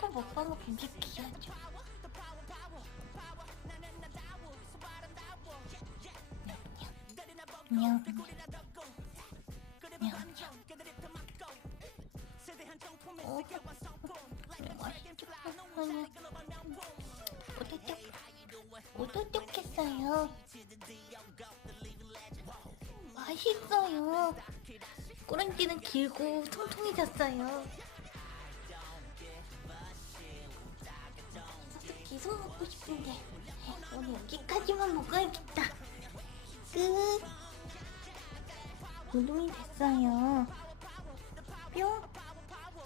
꼭 먹방을 분석해야죠. 냥, 오도독했어요. 맛있어요. 꼬랑지는 길고 통통해졌어요. 계속 먹고 싶은데 오늘 여기까지만 먹어야겠다. 끝. 운동이 됐어요. 뿅.